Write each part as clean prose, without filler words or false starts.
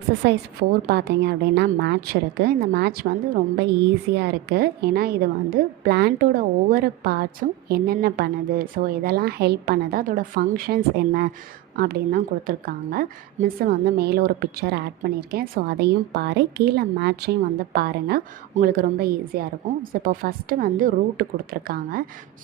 Exercise 4 பார்த்தீங்க அப்படின்னா match இருக்குது. இந்த மேட்ச் வந்து ரொம்ப ஈஸியாக இருக்குது. ஏன்னா இது வந்து பிளான்ட்டோட ஒவ்வொரு பார்ட்ஸும் என்னென்ன பண்ணுது, ஸோ இதெல்லாம் ஹெல்ப் பண்ணுது, அதோட ஃபங்க்ஷன்ஸ் என்ன அப்படின்னு தான் கொடுத்துருக்காங்க. மிஸ்ஸு வந்து மேலே ஒரு பிக்சர் ஆட் பண்ணியிருக்கேன். ஸோ அதையும் பாரு, கீழே மேட்சையும் வந்து பாருங்கள், உங்களுக்கு ரொம்ப ஈஸியாக இருக்கும். ஸோ இப்போ ஃபஸ்ட்டு வந்து ரூட்டு கொடுத்துருக்காங்க.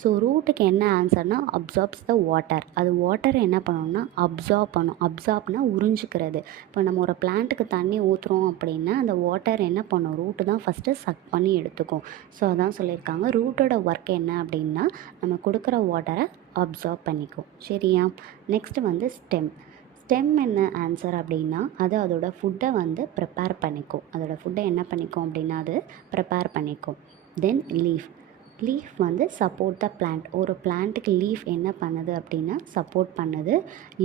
ஸோ ரூட்டுக்கு என்ன ஆன்சர்னால் அப்சார்ப்ஸ் த வாட்டர். அது வாட்டரை என்ன பண்ணணும்னா அப்சார்ப் பண்ணும். அப்சார்ப்னா உறிஞ்சிக்கிறது. இப்போ நம்ம ஒரு பிளான்ட்டுக்கு தண்ணி ஊற்றுறோம் அப்படின்னா அந்த வாட்டர் என்ன பண்ணும், ரூட்டு தான் ஃபஸ்ட்டு சக் பண்ணி எடுத்துக்கும். ஸோ அதான் சொல்லியிருக்காங்க. ரூட்டோட ஒர்க் என்ன அப்படின்னா நம்ம கொடுக்குற வாட்டரை அப்சார்ப் பண்ணிக்கும். சரியா? நெக்ஸ்ட்டு வந்து ஸ்டெம். ஸ்டெம் என்ன ஆன்சர் அப்படின்னா அது அதோட ஃபுட்டை வந்து ப்ரிப்பேர் பண்ணிக்கும். அதோட ஃபுட்டை என்ன பண்ணிக்கும் அப்படின்னா அது ப்ரிப்பேர் பண்ணிக்கும். தென் லீஃப். லீஃப் வந்து சப்போர்ட் த பிளான்ட். ஒரு பிளான்ட்டுக்கு லீஃப் என்ன பண்ணுது அப்படின்னா சப்போர்ட் பண்ணுது.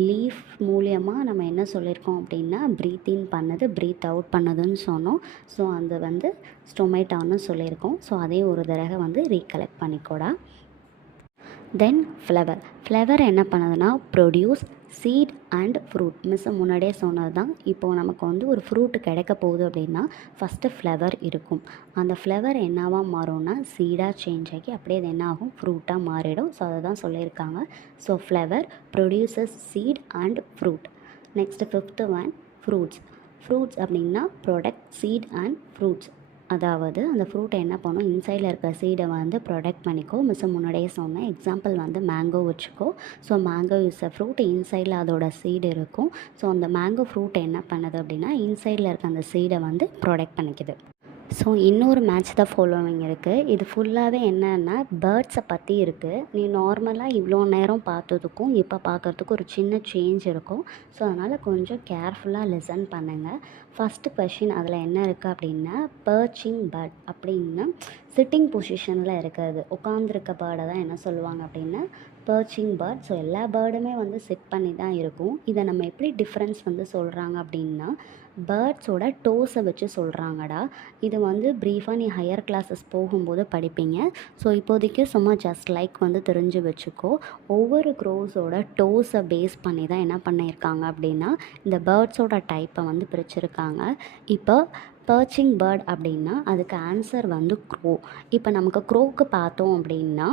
லீஃப் மூலியமாக நம்ம என்ன சொல்லியிருக்கோம் அப்படின்னா ப்ரீத் இன் பண்ணுது, ப்ரீத் அவுட் பண்ணுதுன்னு சொன்னோம். ஸோ அது வந்து ஸ்டொமேட்டான்னு சொல்லியிருக்கோம். ஸோ அதையும் ஒரு தடவை வந்து ரீகலெக்ட் பண்ணிக்கூடா. Then flower. ஃப்ளவர் என்ன பண்ணுதுன்னா produce seed and fruit. Miss முன்னாடியே சொன்னது தான். இப்போது நமக்கு வந்து ஒரு ஃப்ரூட் கிடைக்க போகுது அப்படின்னா ஃபஸ்ட்டு ஃப்ளவர் இருக்கும். அந்த ஃப்ளவர் என்னவாக மாறும்னா சீடாக சேஞ்ச் ஆகி அப்படியே அது என்ன ஆகும், ஃப்ரூட்டாக மாறிடும். ஸோ அதை தான் சொல்லியிருக்காங்க. So flower produces seed and fruit. Next fifth one fruits. Fruits அப்படின்னா ப்ரொடக்ட் சீட் அண்ட் ஃப்ரூட்ஸ். அதாவது அந்த ஃப்ரூட்டை என்ன பண்ணும், இன்சைடில் இருக்க சீடை வந்து ப்ரொடெக்ட் பண்ணிக்கோ. மிஸ் முன்னாடியே சொன்னேன். எக்ஸாம்பிள் வந்து மேங்கோ வச்சுக்கோ. So mango is a fruit. இன்சைடில் அதோட சீடு இருக்கும். ஸோ அந்த மேங்கோ ஃப்ரூட்டை என்ன பண்ணுது அப்படின்னா இன்சைடில் இருக்க அந்த சீடை வந்து ப்ரொடெக்ட் பண்ணிக்குது. ஸோ இன்னொரு மேட்ச் த ஃபாலோவிங் இருக்குது. இது ஃபுல்லாகவே என்னன்னா பேர்ட்ஸை பற்றி இருக்குது. நீ நார்மலாக இவ்வளோ நேரம் பார்த்ததுக்கும் இப்போ பார்க்குறதுக்கும் ஒரு சின்ன சேஞ்ச் இருக்கும். ஸோ அதனால் கொஞ்சம் கேர்ஃபுல்லாக லிசன் பண்ணுங்கள். ஃபஸ்ட்டு கொஷின் அதில் என்ன இருக்குது அப்படின்னா பர்ச்சிங் பேர்ட் அப்படின்னு சிட்டிங் பொசிஷனில் இருக்கிறது, உட்காந்துருக்க பேர்டை தான் என்ன சொல்லுவாங்க அப்படின்னா பர்ச்சிங் பேர்ட். ஸோ எல்லா பேர்டுமே வந்து சிட் பண்ணி தான் இருக்கும். இதை நம்ம எப்படி டிஃப்ரென்ஸ் வந்து சொல்கிறாங்க அப்படின்னா பேர்ட்ஸோட டோஸை வச்சு சொல்கிறாங்கடா. இது வந்து ப்ரீஃபாக நீ ஹையர் கிளாஸஸ் போகும்போது படிப்பீங்க. ஸோ இப்போதைக்கு சும்மா ஜஸ்ட் லைக் வந்து தெரிஞ்சு வச்சுக்கோ. ஒவ்வொரு க்ரோஸோட டோஸை பேஸ் பண்ணி தான் என்ன பண்ணியிருக்காங்க அப்படின்னா இந்த பேர்ட்ஸோட டைப்பை வந்து பிரிச்சிருக்காங்க. இப்போ பர்ச்சிங் பேர்ட் அப்படின்னா அதுக்கு ஆன்சர் வந்து க்ரோ. இப்போ நமக்கு க்ரோக்கு பார்த்தோம் அப்படின்னா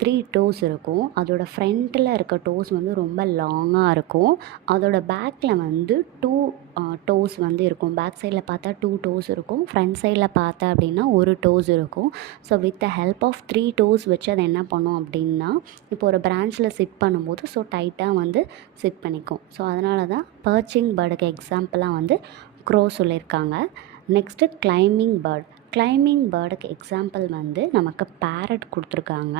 3 டோஸ் இருக்கும். அதோட ஃப்ரண்ட்டில் இருக்க டோஸ் வந்து ரொம்ப லாங்காக இருக்கும். அதோட பேக்கில் வந்து 2 டோஸ் வந்து இருக்கும். பேக் சைடில் பார்த்தா 2 டோஸ் இருக்கும். ஃப்ரண்ட் சைடில் பார்த்தா அப்படின்னா ஒரு டோஸ் இருக்கும். So with the help of 3 dose வச்சு அதை என்ன பண்ணும் அப்படின்னா இப்போ ஒரு பிரான்ச்சில் சிட் பண்ணும்போது ஸோ டைட்டாக வந்து சிட் பண்ணிக்கும். ஸோ அதனால தான் பர்ச்சிங் பேர்டுக்கு எக்ஸாம்பிளாக வந்து க்ரோ சொல்லியிருக்காங்க. Next climbing bird. கிளைம்பிங் பேர்டுக்கு எக்ஸாம்பிள் வந்து நமக்கு பேரட் கொடுத்துருக்காங்க.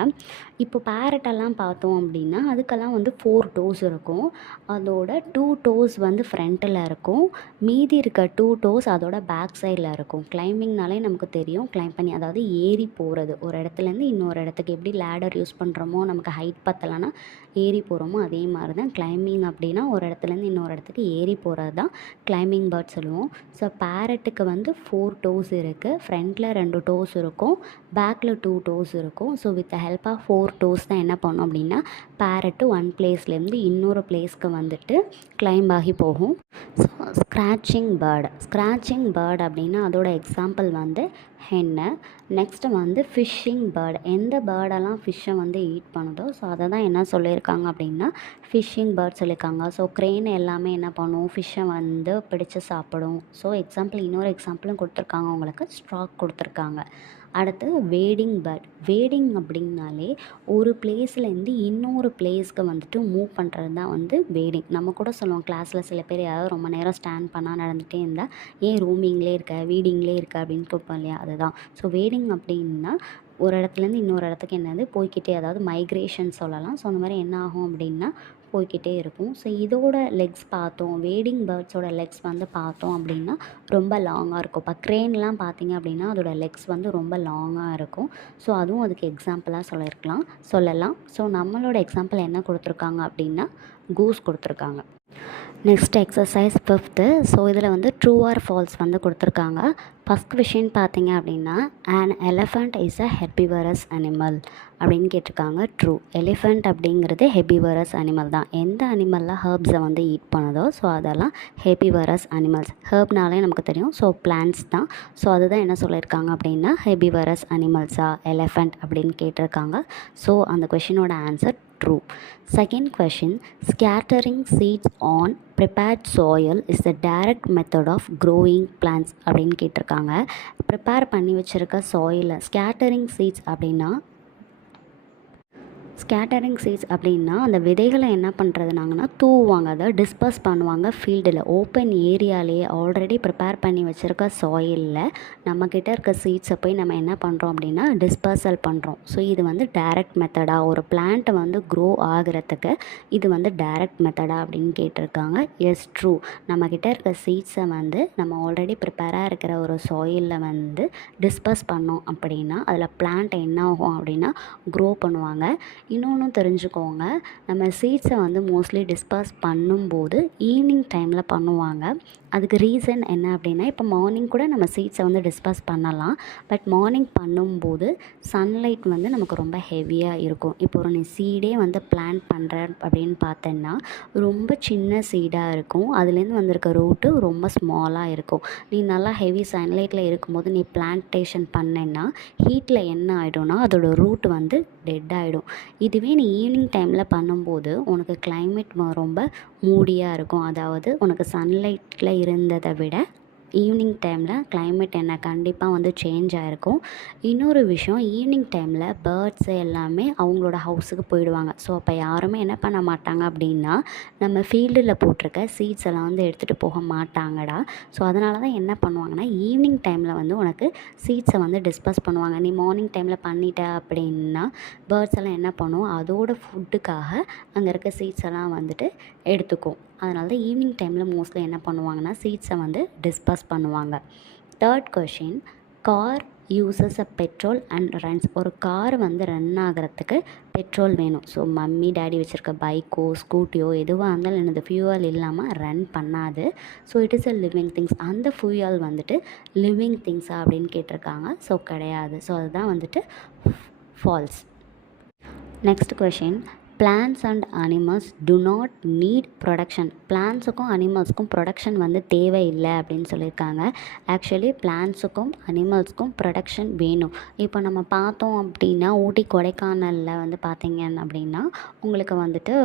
இப்போ பேரட்டெல்லாம் பார்த்தோம் அப்படின்னா அதுக்கெல்லாம் வந்து 4 டோஸ் இருக்கும். அதோட 2 டோஸ் வந்து ஃப்ரண்ட்டில் இருக்கும். மீதி இருக்க 2 டோஸ் அதோட பேக் சைடில் இருக்கும். கிளைம்பிங்னாலே நமக்கு தெரியும், கிளைம் பண்ணி அதாவது ஏறி போகிறது. ஒரு இடத்துலேருந்து இன்னொரு இடத்துக்கு எப்படி லேடர் யூஸ் பண்ணுறோமோ, நமக்கு ஹைட் பத்தலைன்னா ஏறி போகிறோமோ அதே மாதிரி தான் கிளைம்பிங் அப்படின்னா ஒரு இடத்துலேருந்து இன்னொரு இடத்துக்கு ஏறி போகிறது தான் கிளைம்பிங் பேர்ட் சொல்லுவோம். ஸோ பேரட்டுக்கு வந்து 4 டோஸ் இருக்குது. ஃப்ரண்ட்டில் 2 டோஸ் இருக்கும், பேக்கில் 2 டோஸ் இருக்கும். So with the help of 4 dose தான் என்ன பண்ணோம் அப்படின்னா பேரட்டு ஒன் பிளேஸ்லேருந்து இன்னொரு பிளேஸ்க்கு வந்துட்டு கிளைம்ப் ஆகி போகும். So scratching bird. Scratching bird அப்படின்னா அதோட எக்ஸாம்பிள் வந்து ஹென்னு. நெக்ஸ்ட்டு வந்து ஃபிஷ்ஷிங் பேர்டு. எந்த பேர்டெல்லாம் ஃபிஷ்ஷை வந்து ஈட் பண்ணுதோ ஸோ அதை தான் என்ன சொல்லியிருக்காங்க அப்படின்னா ஃபிஷ்ஷிங் பேர்ட் சொல்லியிருக்காங்க. ஸோ க்ரெயின் எல்லாமே என்ன பண்ணும், ஃபிஷ்ஷை வந்து பிடிச்சு சாப்பிடும். ஸோ எக்ஸாம்பிள் இன்னொரு எக்ஸாம்பிளும் கொடுத்துருக்காங்க, உங்களுக்கு ஸ்ட்ராக் கொடுத்துருக்காங்க. அடுத்து வேடிங் பேர்ட். வேடிங் அப்படின்னாலே ஒரு பிளேஸ்லேருந்து இன்னொரு பிளேஸ்க்கு வந்துட்டு மூவ் பண்ணுறது தான் வந்து வேடிங். நம்ம கூட சொல்லுவோம் கிளாஸில் சில பேர் யாராவது ரொம்ப நேரம் ஸ்டாண்ட் பண்ணால் நடந்துகிட்டே இருந்தால் ஏன் ரூமிங்லேயே இருக்க, வீடிங்லேயே இருக்க அப்படின்னு கேட்போம் இல்லையா, அதுதான். ஸோ வேடிங் அப்படின்னா ஒரு இடத்துலேருந்து இன்னொரு இடத்துக்கு என்னது போய்கிட்டே, அதாவது மைக்ரேஷன் சொல்லலாம். ஸோ அந்த மாதிரி என்ன ஆகும் அப்படின்னா போய்கிட்டே இருக்கும். ஸோ இதோட லெக்ஸ் பார்த்தோம், வேடிங் பேர்ட்ஸோட லெக்ஸ் வந்து பார்த்தோம் அப்படின்னா ரொம்ப லாங்காக இருக்கும். இப்போ க்ரேன்லாம் பார்த்தீங்க அப்படின்னா அதோட லெக்ஸ் வந்து ரொம்ப லாங்காக இருக்கும். ஸோ அதுவும் அதுக்கு எக்ஸாம்பிளாக சொல்லலாம். ஸோ நம்மளோட எக்ஸாம்பிள் என்ன கொடுத்துருக்காங்க அப்படின்னா கூஸ் கொடுத்துருக்காங்க. Next exercise 5th. ஸோ இதில் வந்து ட்ரூ ஆர் ஃபால்ஸ் வந்து கொடுத்துருக்காங்க. ஃபஸ்ட் கொஷின் பார்த்தீங்க அப்படின்னா, an elephant is a herbivorous animal அப்படின்னு கேட்டிருக்காங்க. ட்ரூ. எலிஃபண்ட் அப்படிங்கிறது ஹெர்பிவரஸ் அனிமல் தான். எந்த அனிமல்லாம் ஹெர்ப்ஸை வந்து ஈட் பண்ணுதோ ஸோ அதெல்லாம் ஹெர்பிவரஸ் அனிமல்ஸ். ஹெர்ப்னாலே நமக்கு தெரியும், ஸோ பிளான்ட்ஸ் தான். ஸோ அதுதான் என்ன சொல்லியிருக்காங்க அப்படின்னா ஹெர்பிவரஸ் அனிமல்ஸா எலிஃபண்ட் அப்படின்னு கேட்டிருக்காங்க. ஸோ அந்த கொஷினோட answer true. Second question, scattering seeds on prepared soil is the direct method of growing plants அப்படின்னு கேட்டிருக்காங்க. ப்ரிப்பேர் பண்ணி வச்சுருக்க சாயிலில் ஸ்கேட்டரிங் சீட்ஸ் அப்படின்னா அந்த விதைகளை என்ன பண்ணுறதுனாங்கன்னா தூவுவாங்க, அதை டிஸ்பர்ஸ் பண்ணுவாங்க ஃபீல்டில். ஓப்பன் ஏரியாலேயே ஆல்ரெடி ப்ரிப்பேர் பண்ணி வச்சுருக்க சாயிலில் நம்மக்கிட்ட இருக்க சீட்ஸை போய் நம்ம என்ன பண்ணுறோம் அப்படின்னா டிஸ்பர்சல் பண்ணுறோம். ஸோ இது வந்து டைரக்ட் மெத்தடாக ஒரு பிளான்ட்டை வந்து க்ரோ ஆகிறதுக்கு இது வந்து டைரக்ட் மெத்தடா அப்படின்னு கேட்டிருக்காங்க. Yes, true. நம்மக்கிட்ட இருக்க சீட்ஸை வந்து நம்ம ஆல்ரெடி ப்ரிப்பேராக இருக்கிற ஒரு சாயிலில் வந்து டிஸ்பர்ஸ் பண்ணோம் அப்படின்னா அதில் பிளான்ட் என்ன ஆகும் அப்படின்னா க்ரோ பண்ணுவாங்க. இன்னொன்று தெரிஞ்சுக்கோங்க, நம்ம சீட்ஸை வந்து மோஸ்ட்லி டிஸ்பர்ஸ் பண்ணும்போது ஈவினிங் டைமில் பண்ணுவாங்க. அதுக்கு ரீசன் என்ன அப்படின்னா, இப்போ மார்னிங் கூட நம்ம சீட்ஸை வந்து டிஸ்பர்ஸ் பண்ணலாம். பட் மார்னிங் பண்ணும்போது சன்லைட் வந்து நமக்கு ரொம்ப ஹெவியாக இருக்கும். இப்போ ஒரு நீ சீடே வந்து பிளான்ட் பண்ணுற அப்படின்னு பார்த்தேன்னா ரொம்ப சின்ன சீடாக இருக்கும், அதுலேருந்து வந்திருக்க ரூட்டு ரொம்ப ஸ்மாலாக இருக்கும். நீ நல்லா ஹெவி சன்லைட்டில் இருக்கும்போது நீ பிளான்டேஷன் பண்ணேன்னா ஹீட்டில் என்ன ஆகிடும்னா அதோட ரூட் வந்து டெட் ஆகிடும். இதுவே நீ ஈவினிங் டைமில் பண்ணும்போது உனக்கு கிளைமேட் ரொம்ப மூடியாக இருக்கும். அதாவது உனக்கு சன்லைட்டில் இருந்ததை விட ஈவினிங் டைமில் கிளைமேட் என்ன கண்டிப்பாக வந்து சேஞ்ச் ஆகிருக்கும். இன்னொரு விஷயம், ஈவினிங் டைமில் பேர்ட்ஸு எல்லாமே அவங்களோட ஹவுஸுக்கு போயிடுவாங்க. ஸோ அப்போ யாருமே என்ன பண்ண மாட்டாங்க அப்படின்னா நம்ம ஃபீல்டில் போட்டிருக்க சீட்ஸ் எல்லாம் வந்து எடுத்துகிட்டு போக மாட்டாங்கடா. ஸோ அதனால தான் என்ன பண்ணுவாங்கன்னா ஈவினிங் டைமில் வந்து உனக்கு சீட்ஸை வந்து டிஸ்பர்ஸ் பண்ணுவாங்க. நீ மார்னிங் டைமில் பண்ணிட்ட அப்படின்னா பேர்ட்ஸ் எல்லாம் என்ன பண்ணும், அதோட ஃபுட்டுக்காக அங்கே இருக்க சீட்ஸ் எல்லாம் வந்துட்டு எடுத்துக்கும். அதனால தான் ஈவினிங் டைமில் மோஸ்ட்லி என்ன பண்ணுவாங்கன்னா சீட்ஸை வந்து டிஸ்பர்ஸ் பண்ணுவாங்க. Third question, car uses a petrol and runs. ஒரு கார் வந்து ரன் ஆகிறதுக்கு பெட்ரோல் வேணும். ஸோ மம்மி டேடி வச்சுருக்க பைக்கோ ஸ்கூட்டியோ எதுவாக இருந்தாலும் எனது ஃபியூவல் இல்லாமல் ரன் பண்ணாது. So it is a living things. அந்த ஃபியூவல் வந்துட்டு லிவிங் திங்ஸா அப்படின்னு கேட்டிருக்காங்க. ஸோ கிடையாது. ஸோ அதுதான் வந்துட்டு false. Next question, plants and animals do not need production. பிளான்ஸுக்கும் அனிமல்ஸுக்கும் ப்ரொடக்ஷன் வந்து தேவையில்லை அப்படின்னு சொல்லியிருக்காங்க. ஆக்சுவலி பிளான்ஸுக்கும் அனிமல்ஸுக்கும் ப்ரொடக்ஷன் வேணும். இப்போ நம்ம பார்த்தோம் அப்படின்னா ஊட்டி கொடைக்கானலில் வந்து பார்த்தீங்க அப்படின்னா உங்களுக்கு வந்துட்டு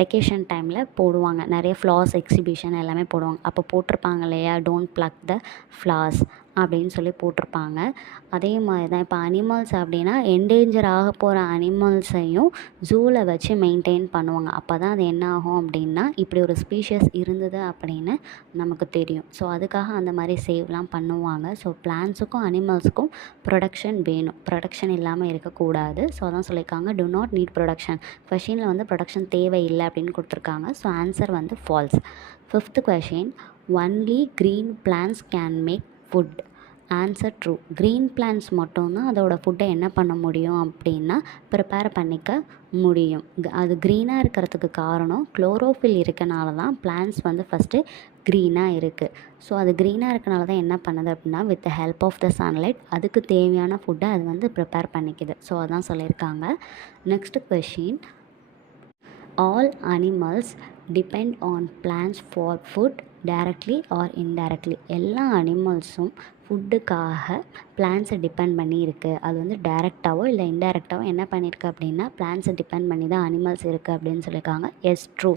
வெக்கேஷன் டைமில் போடுவாங்க, நிறைய ஃப்ளார்ஸ் எக்ஸிபிஷன் எல்லாமே போடுவாங்க. அப்போ போட்டிருப்பாங்க இல்லையா, டோன்ட் ப்ளக் த ஃப்ளார்ஸ் அப்படின்னு சொல்லி போட்டிருப்பாங்க. அதே மாதிரி தான் இப்போ அனிமல்ஸ் அப்படின்னா என்டேஞ்சர் ஆக போகிற அனிமல்ஸையும் ஜூவில் வச்சு மெயின்டைன் பண்ணுவாங்க. அப்போ தான் அது என்ன ஆகும் அப்படின்னா இப்படி ஒரு ஸ்பீஷஸ் இருந்தது அப்படின்னு நமக்கு தெரியும். ஸோ அதுக்காக அந்த மாதிரி சேவ்லாம் பண்ணுவாங்க. ஸோ பிளான்ஸுக்கும் அனிமல்ஸுக்கும் ப்ரொடக்ஷன் வேணும், ப்ரொடக்ஷன் இல்லாமல் இருக்கக்கூடாது. ஸோ அதான் சொல்லியிருக்காங்க டு நாட் நீட் ப்ரொடக்ஷன். கொஷினில் வந்து ப்ரொடக்ஷன் தேவையில்லை அப்படின்னு கொடுத்துருக்காங்க. ஸோ ஆன்சர் வந்து false. Fifth question, only green plants can make food. Answer true. Green plants மட்டும்தான் அதோடய ஃபுட்டை என்ன பண்ண முடியும் அப்படின்னா ப்ரிப்பேர் பண்ணிக்க முடியும். அது க்ரீனாக இருக்கிறதுக்கு காரணம் குளோரோஃபில் இருக்கனால தான் பிளான்ட்ஸ் வந்து ஃபஸ்ட்டு க்ரீனாக இருக்குது. ஸோ அது க்ரீனாக இருக்கனால தான் என்ன பண்ணுது அப்படின்னா with the help of the sunlight அதுக்கு தேவையான ஃபுட்டை அது வந்து ப்ரிப்பேர் பண்ணிக்குது. ஸோ அதான் சொல்லியிருக்காங்க. Next question, all animals depend on plants for food directly R indirectly. எல்லா அனிமல்ஸும் ஃபுட்டுக்காக பிளான்ட்ஸை டிபெண்ட் பண்ணி இருக்குது. அது வந்து டைரெக்டாவோ இல்லை இன்டைரக்டாவோ என்ன பண்ணியிருக்கு அப்படின்னா பிளான்ட்ஸை டிபெண்ட் பண்ணி தான் அனிமல்ஸ் இருக்குது அப்படின்னு சொல்லியிருக்காங்க. S, true.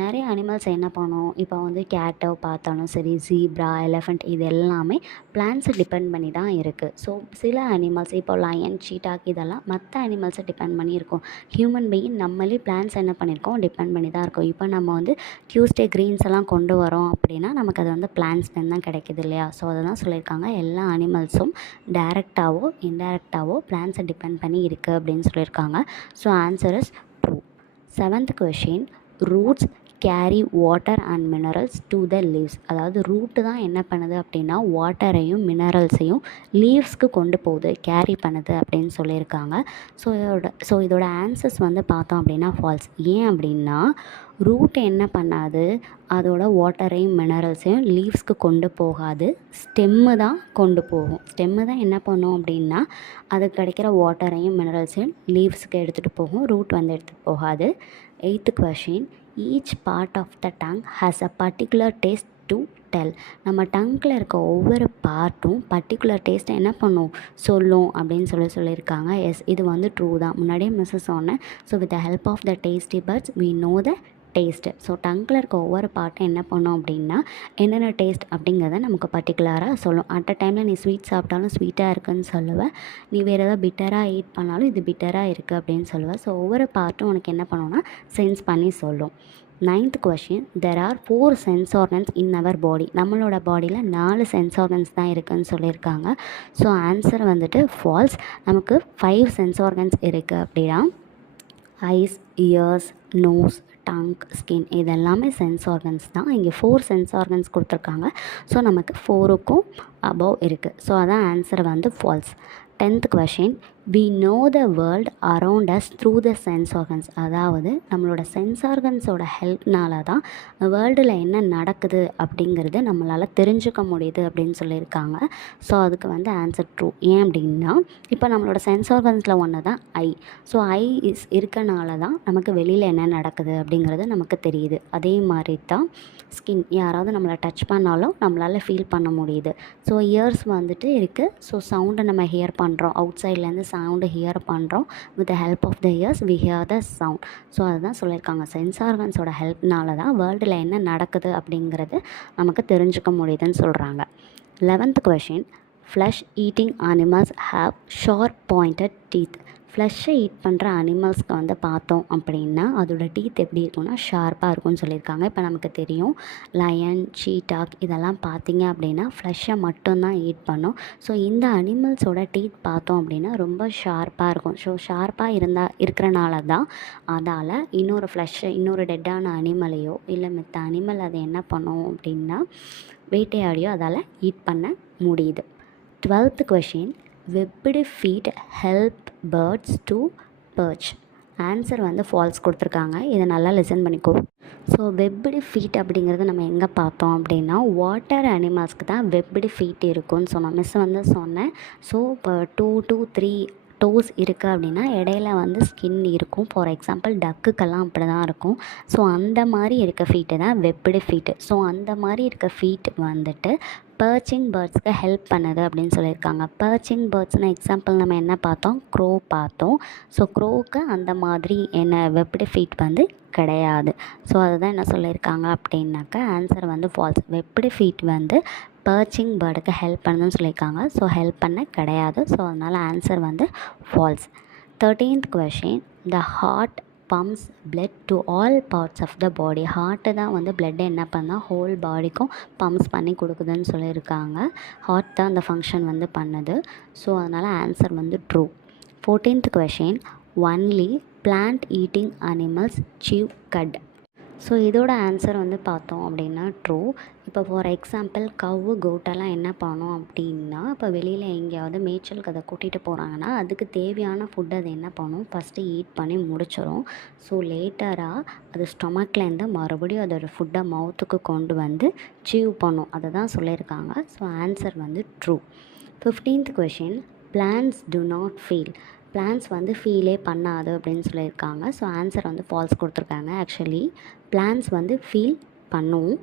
நிறைய அனிமல்ஸ் என்ன பண்ணும், இப்போ வந்து கேட்டோ பார்த்தாலும் சரி, ஜீப்ரா, எலிஃபண்ட், இது எல்லாமே பிளான்ட்ஸை டிபெண்ட் பண்ணி தான் இருக்குது. ஸோ சில அனிமல்ஸ் இப்போ லயன், சீட்டாக் இதெல்லாம் மற்ற அனிமல்ஸை டிபெண்ட் பண்ணி இருக்கும். ஹியூமன் பீயிங் நம்மளே பிளான்ட்ஸ் என்ன பண்ணியிருக்கோம் டிபெண்ட் பண்ணி தான் இருக்கும். இப்போ நம்ம வந்து டியூஸ்டே க்ரீன்ஸ் எல்லாம் கொண்டு வரோம் அப்படின்னா நமக்கு அது வந்து பிளான்ட்ஸ்லேருந்து தான் கிடைக்கிது இல்லையா. ஸோ அதை தான் சொல்லியிருக்காங்க எல்லா அனிமல்ஸும் டைரெக்டாவோ இன்டைரக்டாவோ பிளான்ட்ஸை டிபெண்ட் பண்ணி இருக்குது அப்படின்னு சொல்லியிருக்காங்க. So answer is true. Seventh question, roots carry water and minerals to the leaves. அதாவது ரூட்டு தான் என்ன பண்ணுது அப்படின்னா வாட்டரையும் மினரல்ஸையும் லீவ்ஸ்க்கு கொண்டு போகுது, கேரி பண்ணுது அப்படின்னு சொல்லியிருக்காங்க. ஸோ இதோட ஆன்சர்ஸ் வந்து பார்த்தோம் அப்படின்னா ஃபால்ஸ். ஏன் அப்படின்னா ரூட் என்ன பண்ணாது, அதோட வாட்டரையும் மினரல்ஸையும் லீவ்ஸ்க்கு கொண்டு போகாது, ஸ்டெம்மு தான் கொண்டு போகும். ஸ்டெம்மு தான் என்ன பண்ணும் அப்படின்னா அதுக்கு கிடைக்கிற வாட்டரையும் மினரல்ஸையும் லீவ்ஸ்க்கு எடுத்துகிட்டு போகும், ரூட் வந்து எடுத்துகிட்டு போகாது. 8th question, each part of the tongue has a particular taste to tell. நம்ம டங்கில் இருக்க ஒவ்வொரு பார்ட்டும் பர்டிகுலர் டேஸ்ட்டை என்ன பண்ணும், சொல்லும் அப்படின்னு சொல்லியிருக்காங்க. எஸ், இது வந்து ட்ரூ தான். முன்னாடியே மிஸ்ஸஸ் சொன்னேன். So with the help of the tasty buds we know the taste. So டங்கில் இருக்க ஒவ்வொரு பார்ட்டும் என்ன பண்ணோம் அப்படின்னா என்னென்ன டேஸ்ட் அப்படிங்கிறத நமக்கு பர்டிகுலராக சொல்லும். அட் அ டைமில் நீ ஸ்வீட் சாப்பிட்டாலும் ஸ்வீட்டாக இருக்குதுன்னு சொல்லுவேன், நீ வேறு ஏதாவது பிட்டராக ஈட் பண்ணாலும் இது பிட்டராக இருக்குது அப்படின்னு சொல்லுவேன். ஸோ ஒவ்வொரு பார்ட்டும் உனக்கு என்ன பண்ணுன்னா சென்ஸ் பண்ணி சொல்லும். 9th question, there are 4 sense organs in our body. நம்மளோட பாடியில் 4 சென்ஸ் ஆர்கன்ஸ் தான் இருக்குதுன்னு சொல்லியிருக்காங்க. ஸோ ஆன்சர் வந்துட்டு ஃபால்ஸ். நமக்கு 5 சென்ஸ் ஆர்கன்ஸ் இருக்குது அப்படின்னா eyes, ears, nose, tongue, skin இதெல்லாமே சென்ஸ் ஆர்கன்ஸ் தான். இங்கே 4 சென்ஸ் ஆர்கன்ஸ் கொடுத்துருக்காங்க. ஸோ நமக்கு 4க்கும் அபவ் இருக்குது. ஸோ அதான் ஆன்சர் வந்து false. 10th question, we know the world around us through the sense organs. அதாவது நம்மளோட சென்ஸ் ஆர்கன்ஸோட ஹெல்ப்னால தான் வேர்ல்டில் என்ன நடக்குது அப்படிங்கிறது நம்மளால் தெரிஞ்சுக்க முடியுது அப்படின்னு சொல்லியிருக்காங்க. ஸோ அதுக்கு வந்து ஆன்சர் ட்ரூ. ஏன் அப்படின்னா இப்போ நம்மளோட சென்ஸ் ஆர்கன்ஸில் ஒன்று தான் ஐ. ஸோ ஐ இருக்கனால தான் நமக்கு வெளியில் என்ன நடக்குது அப்படிங்கிறது நமக்கு தெரியுது. அதே மாதிரி தான் ஸ்கின், யாராவது நம்மளை டச் பண்ணாலும் நம்மளால் ஃபீல் பண்ண முடியுது. ஸோ இயர்ஸ் வந்துட்டு இருக்குது. ஸோ சவுண்டை நம்ம ஹியர் பண்ணுறோம், அவுட் சைட்லேருந்து சவுண்டு ஹியர் பண்ணுறோம். With the help of the ears we hear the sound. So அதுதான் சொல்லியிருக்காங்க, சென்ஸ் ஆர்கன்ஸோட ஹெல்ப்னால தான் வேர்ல்டில் என்ன நடக்குது அப்படிங்கிறது நமக்கு தெரிஞ்சுக்க முடியுதுன்னு சொல்கிறாங்க. 11th question, flesh eating animals have sharp pointed teeth. ஃப்ளஷ்ஷை ஈட் பண்ணுற அனிமல்ஸ்க்கு வந்து பார்த்தோம் அப்படின்னா அதோட டீத் எப்படி இருக்கும்னா ஷார்ப்பாக இருக்கும்னு சொல்லியிருக்காங்க. இப்போ நமக்கு தெரியும் லயன், சீட்டாக் இதெல்லாம் பார்த்திங்க அப்படின்னா ஃப்ளஷ்ஷை மட்டும்தான் ஈட் பண்ணும். ஸோ இந்த அனிமல்ஸோட டீத் பார்த்தோம் அப்படின்னா ரொம்ப ஷார்ப்பாக இருக்கும். ஸோ ஷார்ப்பாக இருக்கிறனால தான் அதால் இன்னொரு டெட்டான அனிமலையோ இல்லை மித்த அனிமல் அதை என்ன பண்ணும் அப்படின்னா வேட்டையாடியோ அதால் ஈட் பண்ண முடியுது. 12th question, webbed feet help birds to perch. Answer வந்து ஃபால்ஸ் கொடுத்துருக்காங்க. இதை நல்லா லிசன் பண்ணிக்கோ. ஸோ வெப்டு ஃபீட் அப்படிங்கிறது நம்ம எங்கே பார்த்தோம் அப்படின்னா வாட்டர் அனிமல்ஸ்க்கு தான் வெப்டு ஃபீட் இருக்கும்னு சொன்னோம். மிஸ் வந்து சொன்னேன். ஸோ இப்போ 2 to 3 டோஸ் இருக்குது அப்படின்னா இடையில வந்து ஸ்கின் இருக்கும். ஃபார் எக்ஸாம்பிள் டக்குக்கெல்லாம் அப்படி தான் இருக்கும். ஸோ அந்த மாதிரி இருக்க ஃபீட்டு தான் வெப்டு ஃபீட்டு. ஸோ அந்த மாதிரி இருக்க ஃபீட் வந்துட்டு பர்ச்சிங் பேர்ட்ஸ்க்கு ஹெல்ப் பண்ணுது அப்படின்னு சொல்லியிருக்காங்க. பர்ச்சிங் பேர்ட்ஸ்னு எக்ஸாம்பிள் நம்ம என்ன பார்த்தோம், க்ரோ பார்த்தோம். ஸோ க்ரோவுக்கு அந்த மாதிரி என்ன வெப்டு ஃபீட் வந்து கிடையாது. ஸோ அதுதான் என்ன சொல்லியிருக்காங்க அப்படின்னாக்கா ஆன்சர் வந்து ஃபால்ஸ். வெப்டு ஃபீட் வந்து பர்ச்சிங் பேர்டுக்கு ஹெல்ப் பண்ணுதுன்னு சொல்லியிருக்காங்க. ஸோ ஹெல்ப் பண்ண கிடையாது. ஸோ அதனால் ஆன்சர் வந்து false. 13th question, the heart pumps blood to all parts of the body. Heart தான் வந்து பிளட்டை என்ன பண்ணால் ஹோல் பாடிக்கும் பம்ப்ஸ் பண்ணி கொடுக்குதுன்னு சொல்லியிருக்காங்க. ஹார்ட் தான் அந்த ஃபங்க்ஷன் வந்து பண்ணுது. ஸோ அதனால் ஆன்சர் வந்து true. 14th question, only plant eating animals sieve cut. So இதோட ஆன்சர் வந்து பார்த்தோம் அப்படின்னா ட்ரூ. இப்போ ஃபார் எக்ஸாம்பிள் கவ்வு, கோட்டெல்லாம் என்ன பண்ணும் அப்படின்னா இப்போ வெளியில் எங்கேயாவது மேய்ச்சலுக்கு அதை கூட்டிகிட்டு போகிறாங்கன்னா அதுக்கு தேவையான ஃபுட் அது என்ன பண்ணும், ஃபஸ்ட்டு ஈட் பண்ணி முடிச்சிடும். ஸோ லேட்டராக அது ஸ்டொமக்லேருந்து மறுபடியும் அதோட ஃபுட்டை மவுத்துக்கு கொண்டு வந்து சீவ் பண்ணும். அதை தான் சொல்லியிருக்காங்க. ஸோ ஆன்சர் வந்து true. 15th question, plants do not feel. Plants வந்து ஃபீலே பண்ணாது அப்படின்னு சொல்லியிருக்காங்க. ஸோ ஆன்சர் வந்து ஃபால்ஸ் கொடுத்துருக்காங்க. ஆக்சுவலி பிளான்ஸ் வந்து ஃபீல் பண்ணும்,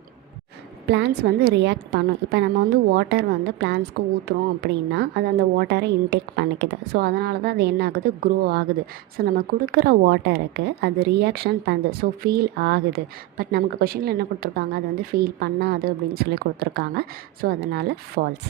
பிளான்ஸ் வந்து ரியாக்ட் பண்ணும். இப்போ நம்ம வந்து வாட்டர் வந்து பிளான்ஸ்க்கு ஊற்றுறோம் அப்படின்னா அது அந்த வாட்டரை இன்டேக் பண்ணிக்குது. ஸோ அதனால தான் அது என்ன ஆகுது, க்ரோ ஆகுது. ஸோ நம்ம கொடுக்குற வாட்டருக்கு அது ரியாக்ஷன் பண்ணுது. ஸோ ஃபீல் ஆகுது. பட் நமக்கு கொஷினில் என்ன கொடுத்துருக்காங்க, அது வந்து ஃபீல் பண்ணாது அப்படின்னு சொல்லி கொடுத்துருக்காங்க. ஸோ அதனால் ஃபால்ஸ்.